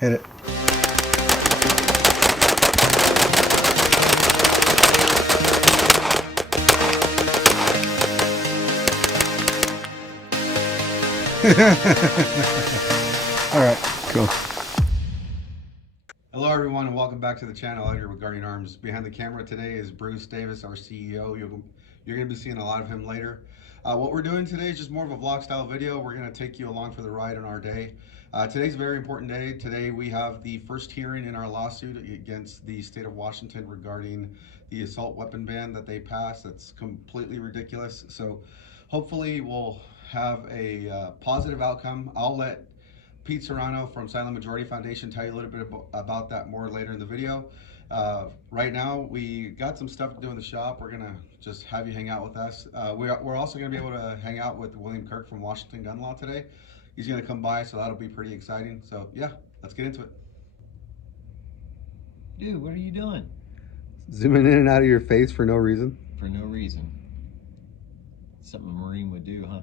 Hit it. All right, cool. Hello, everyone, and welcome back to the channel here with Guardian Arms. Behind the camera today is Bruce Davis, our CEO. You're going to be seeing a lot of him later. What we're doing today is just more of a vlog style video. We're going to take you along for the ride on our day. Today's a very important day. Today we have the first hearing in our lawsuit against the state of Washington regarding the assault weapon ban that they passed. That's completely ridiculous. So hopefully we'll have a positive outcome. I'll let Pete Serrano from Silent Majority Foundation tell you a little bit about that more later in the video. Right now, we got some stuff to do in the shop. We're gonna just have you hang out with us. We're also gonna be able to hang out with William Kirk from Washington Gun Law today. He's gonna come by, so that'll be pretty exciting. So yeah, let's get into it. Dude, what are you doing? Zooming in and out of your face for no reason. For no reason. Something a Marine would do, huh?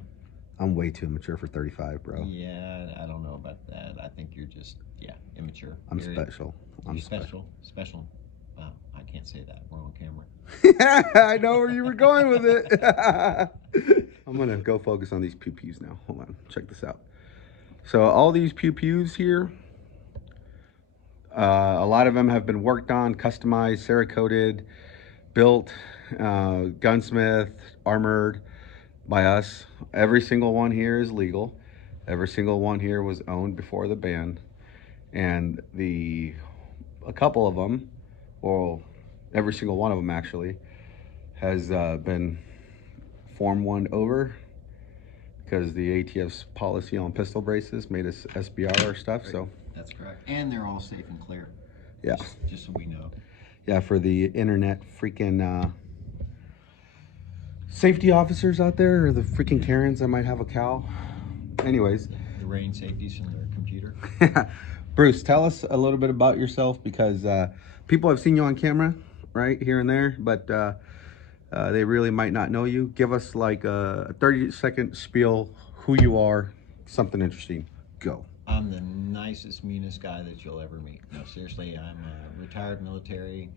I'm way too immature for 35, bro. Yeah, I don't know about that. I think you're just, immature. I'm special. I'm special. Special. Wow, I can't say that. We're on camera. I know where you were going with it. I'm gonna go focus on these pew-pews now. Hold on, check this out. So all these pew-pews here, a lot of them have been worked on, customized, Cerakoted, built, gunsmith, armored by us. Every single one here is legal. Every single one here was owned before the ban. And a couple of them, well, every single one of them actually, has been Form 1 over because the ATF's policy on pistol braces made us SBR our stuff. Right. So that's correct. And they're all safe and clear. Yeah. Just so we know. Yeah, for the internet freaking safety officers out there, or the freaking Karens that might have a cow. Anyways. The rain safeties from their computer. Bruce, tell us a little bit about yourself, because people have seen you on camera, right, here and there, but they really might not know you. Give us like a 30-second spiel, who you are, something interesting. Go. I'm the nicest, meanest guy that you'll ever meet. No, seriously, I'm a retired military.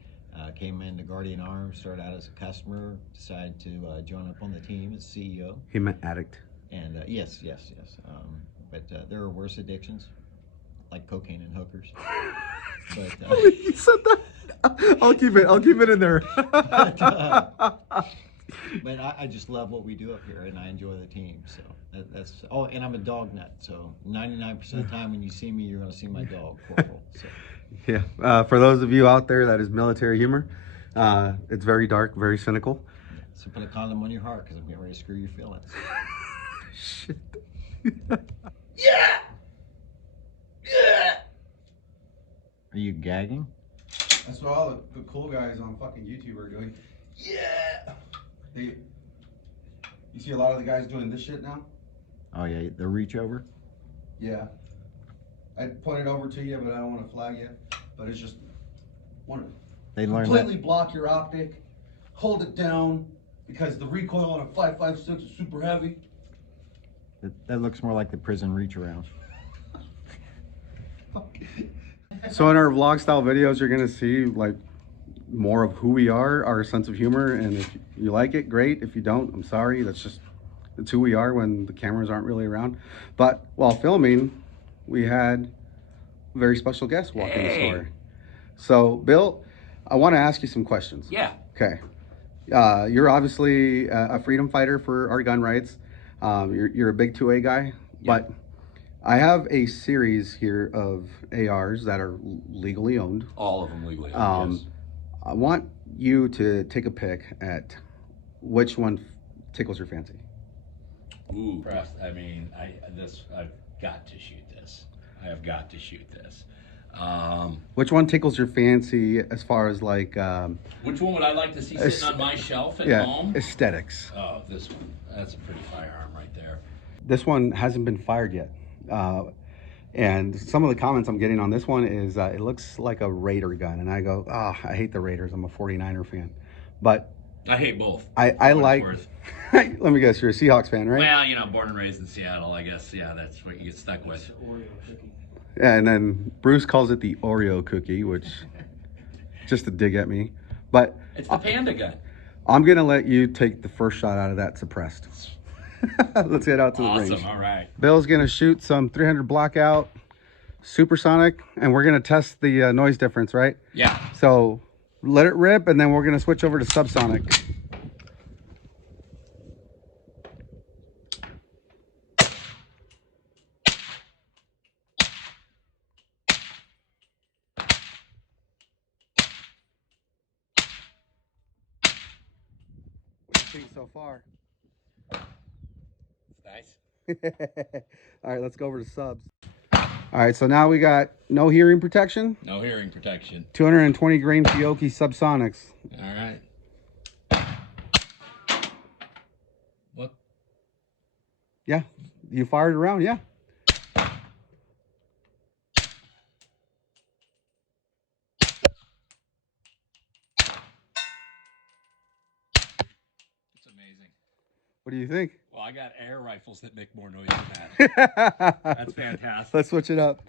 Came into Guardian Arms, started out as a customer, decided to join up on the team as CEO. He meant addict. And yes. But there are worse addictions, like cocaine and hookers. But you said that. I'll keep it in there. But I just love what we do up here, and I enjoy the team. So that's. Oh, and I'm a dog nut. So 99% of the time when you see me, you're going to see my dog, Corporal. So. Yeah. For those of you out there that is military humor, it's very dark, very cynical. So put a condom on your heart, because I'm getting ready to screw your feelings. Shit. Yeah. Are you gagging? That's what all the cool guys on fucking YouTube are doing. Yeah. You see a lot of the guys doing this shit now? Oh yeah, the reach over? Yeah. I'd point it over to you, but I don't want to flag you. But it's just want to completely block your optic, hold it down, because the recoil on a 5.56 is super heavy. That looks more like the prison reach around. So in our vlog style videos, you're gonna see like more of who we are, our sense of humor, and if you like it, great. If you don't, I'm sorry. It's who we are when the cameras aren't really around. But while filming, we had a very special guest walk in the store. So Bill, I want to ask you some questions. Yeah. Okay. You're obviously a freedom fighter for our gun rights. You're a big 2A guy, but I have a series here of ARs that are legally owned. All of them legally owned, yes. I want you to take a pick at which one tickles your fancy. Ooh, I mean, I've got to shoot this. I have got to shoot this. Which one tickles your fancy as far as like... which one would I like to see sitting on my shelf at home? Aesthetics. Oh, this one. That's a pretty firearm right there. This one hasn't been fired yet. And some of the comments I'm getting on this one is it looks like a Raider gun. And I go, I hate the Raiders. I'm a 49er fan. But I hate both. I like... Let me guess, you're a Seahawks fan, right? Well, you know, born and raised in Seattle, I guess. Yeah, that's what you get stuck with. Yeah, and then Bruce calls it the Oreo cookie, which just to dig at me. But It's the panda gun. I'm gonna let you take the first shot out of that suppressed. Let's get out to the range. Awesome. All right. Bill's gonna shoot some 300 blackout supersonic, and we're gonna test the noise difference, right? Yeah. So let it rip, and then we're gonna switch over to subsonic. What do you think so far? Nice. All right, let's go over to subs. All right, so now we got no hearing protection, No hearing protection. 220 grain Fiocchi subsonics. All right. What? Yeah, you fired around, yeah. It's amazing. What do you think? Well, I got air rifles that make more noise than that. That's fantastic. Let's switch it up.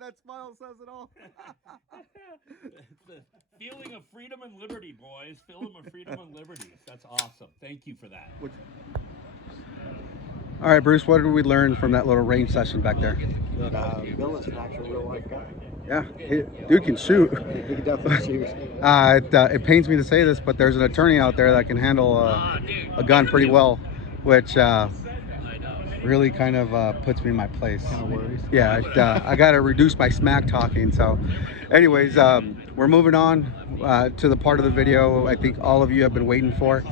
That smile says it all. It's the feeling of freedom and liberty, boys. Feeling of freedom and liberty. That's awesome. Thank you for that. All right, Bruce, what did we learn from that little range session back there? Bill is an actual real life guy. Yeah, dude can shoot. He can definitely shoot. It pains me to say this, but there's an attorney out there that can handle a gun pretty well, which really kind of puts me in my place. Kind of worries. Yeah, I got to reduce my smack talking. So anyways, we're moving on to the part of the video I think all of you have been waiting for.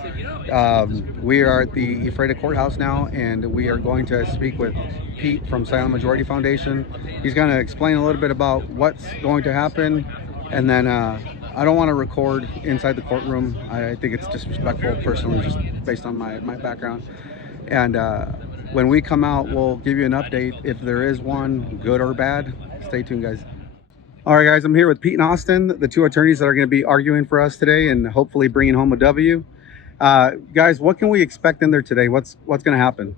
We are at the Ephrata Courthouse now, and we are going to speak with Pete from Silent Majority Foundation. He's going to explain a little bit about what's going to happen, and then I don't want to record inside the courtroom. I think it's disrespectful personally, just based on my background. And when we come out, we'll give you an update if there is one, good or bad. Stay tuned, guys. All right, guys, I'm here with Pete and Austin, the two attorneys that are going to be arguing for us today and hopefully bringing home a W. Guys, what can we expect in there today? What's going to happen?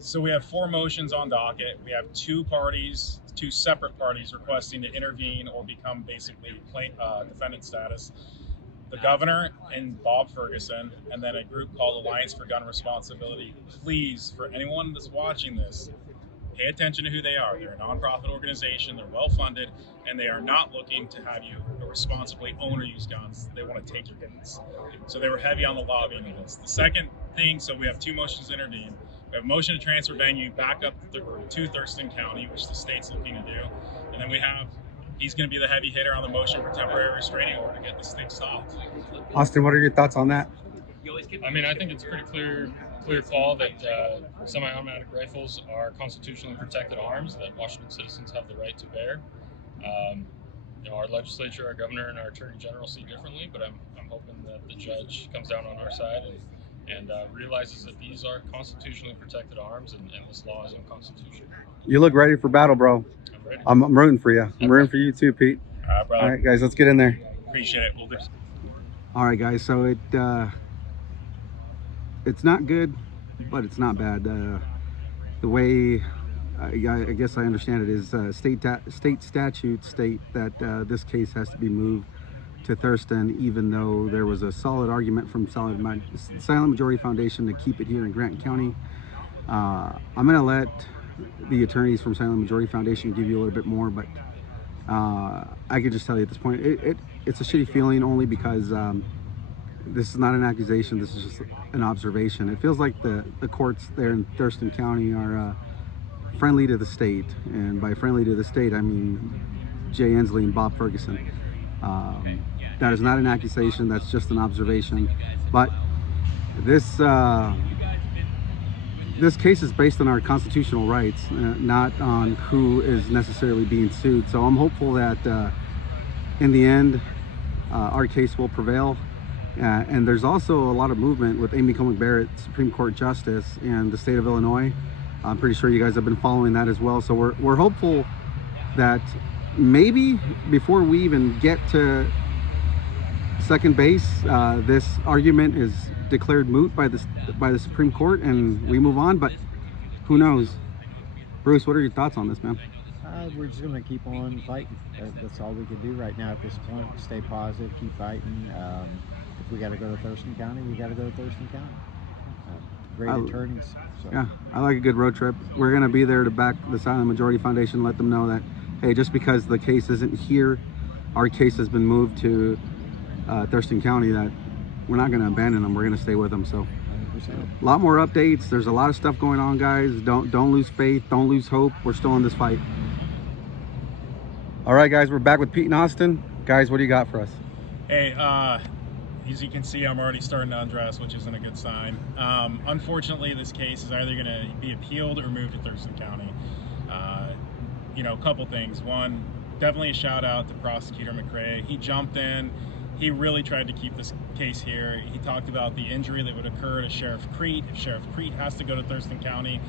So we have 4 motions on docket. We have 2 parties, 2 separate parties requesting to intervene or become basically defendant status. The governor and Bob Ferguson, and then a group called Alliance for Gun Responsibility. Please, for anyone that's watching this, pay attention to who they are. They're a nonprofit organization, they're well funded, and they are not looking to have you responsibly own or use guns. They want to take your guns. So they were heavy on the lobbying of this. The second thing, so we have 2 motions to intervene. We have a motion to transfer venue back up to Thurston County, which the state's looking to do. And then we have, he's going to be the heavy hitter on the motion for temporary restraining order to get this thing stopped. Austin, what are your thoughts on that? I mean, I think it's a pretty clear call that semi-automatic rifles are constitutionally protected arms that Washington citizens have the right to bear. Our legislature, our governor, and our attorney general see differently, but I'm hoping that the judge comes down on our side and realizes that these are constitutionally protected arms and this law is unconstitutional. You look ready for battle, bro. I'm ready. I'm rooting for you. I'm rooting for you too, Pete. Brother. All right, guys, let's get in there. Appreciate it. We'll do. All right, guys. So it's not good, but it's not bad. The way I guess I understand it is state statutes state that this case has to be moved to Thurston, even though there was a solid argument from Silent Majority Foundation to keep it here in Grant County. I'm going to let the attorneys from Silent Majority Foundation give you a little bit more, but I could just tell you at this point, it's a shitty feeling only because this is not an accusation, this is just an observation. It feels like the courts there in Thurston County are friendly to the state, and by friendly to the state I mean Jay Inslee and Bob Ferguson. That is not an accusation, that's just an observation. But this case is based on our constitutional rights, not on who is necessarily being sued. So I'm hopeful that in the end our case will prevail. And there's also a lot of movement with Amy Coney Barrett, Supreme Court Justice in the state of Illinois. I'm pretty sure you guys have been following that as well. So we're hopeful that maybe before we even get to second base, this argument is declared moot by the Supreme Court and we move on, but who knows? Bruce, what are your thoughts on this, man? We're just going to keep on fighting. That's all we can do right now at this point. Stay positive, keep fighting. If we got to go to Thurston County, we got to go to Thurston County. Great attorneys. So. Yeah, I like a good road trip. We're going to be there to back the Silent Majority Foundation, let them know that, hey, just because the case isn't here, our case has been moved to Thurston County, that we're not going to abandon them. We're going to stay with them. So 100%. a lot more updates. There's a lot of stuff going on, guys. Don't lose faith. Don't lose hope. We're still in this fight. All right, guys, we're back with Pete and Austin. Guys, what do you got for us? Hey, as you can see, I'm already starting to undress, which isn't a good sign. Unfortunately, this case is either going to be appealed or moved to Thurston County. You know, a couple things. One, definitely a shout out to Prosecutor McRae. He jumped in. He really tried to keep this case here. He talked about the injury that would occur to Sheriff Crete if Sheriff Crete has to go to Thurston County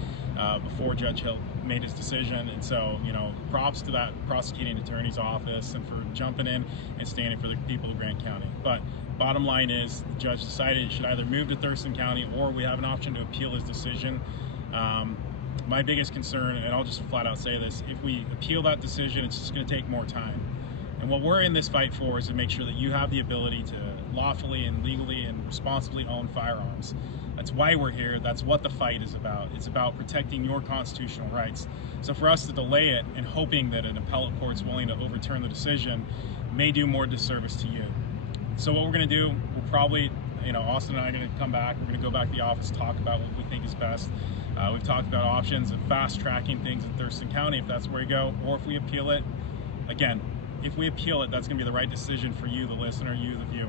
before Judge Hill made his decision. And so, you know, props to that prosecuting attorney's office and for jumping in and standing for the people of Grant County. But bottom line is, the judge decided it should either move to Thurston County or we have an option to appeal his decision. My biggest concern, and I'll just flat out say this, if we appeal that decision, it's just going to take more time. And what we're in this fight for is to make sure that you have the ability to lawfully and legally and responsibly own firearms. That's why we're here. That's what the fight is about. It's about protecting your constitutional rights. So for us to delay it and hoping that an appellate court's willing to overturn the decision may do more disservice to you. So what we're going to do, we'll probably, you know, Austin and I are going to come back. We're going to go back to the office, talk about what we think is best. We've talked about options of fast tracking things in Thurston County if that's where we go, or if we appeal it. Again, if we appeal it, that's going to be the right decision for you, the listener, you, the viewer,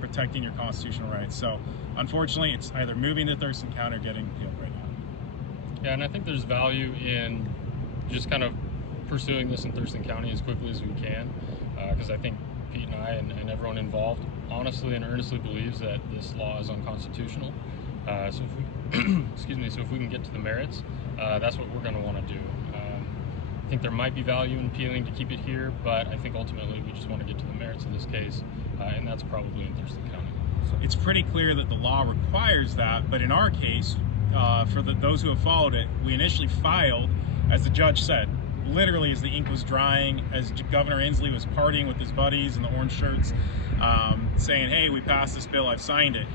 protecting your constitutional rights. So unfortunately, it's either moving to Thurston County or getting appealed right now. Yeah, and I think there's value in just kind of pursuing this in Thurston County as quickly as we can, because I think Pete and I and everyone involved honestly and earnestly believes that this law is unconstitutional. So if we, excuse me, so if we can get to the merits, that's what we're going to want to do. I think there might be value in appealing to keep it here, but I think ultimately we just want to get to the merits of this case, and that's probably in Thurston County. So it's pretty clear that the law requires that, but in our case, for those who have followed it, we initially filed, as the judge said, literally as the ink was drying, as Governor Inslee was partying with his buddies in the orange shirts, saying, hey, we passed this bill, I've signed it.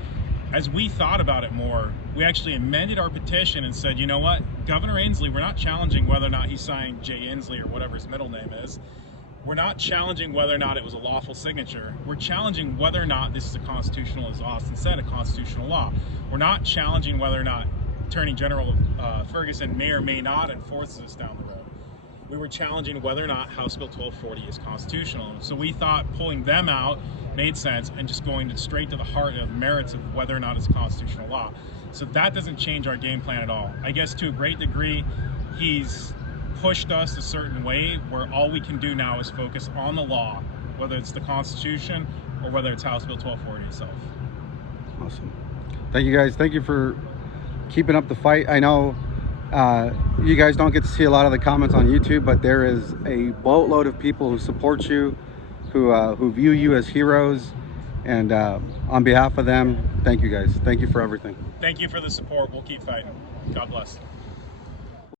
As we thought about it more, we actually amended our petition and said, you know what, Governor Inslee, we're not challenging whether or not he signed Jay Inslee or whatever his middle name is. We're not challenging whether or not it was a lawful signature. We're challenging whether or not this is a constitutional, as Austin said, a constitutional law. We're not challenging whether or not Attorney General Ferguson may or may not enforce this down the road. We were challenging whether or not House Bill 1240 is constitutional. So we thought pulling them out made sense and just going straight to the heart of merits of whether or not it's a constitutional law. So that doesn't change our game plan at all. I guess to a great degree, he's pushed us a certain way where all we can do now is focus on the law, whether it's the Constitution or whether it's House Bill 1240 itself. Awesome. Thank you, guys. Thank you for keeping up the fight. I know you guys don't get to see a lot of the comments on YouTube, but there is a boatload of people who support you, who view you as heroes, And on behalf of them, thank you guys. Thank you for everything. Thank you for the support. We'll keep fighting. God bless.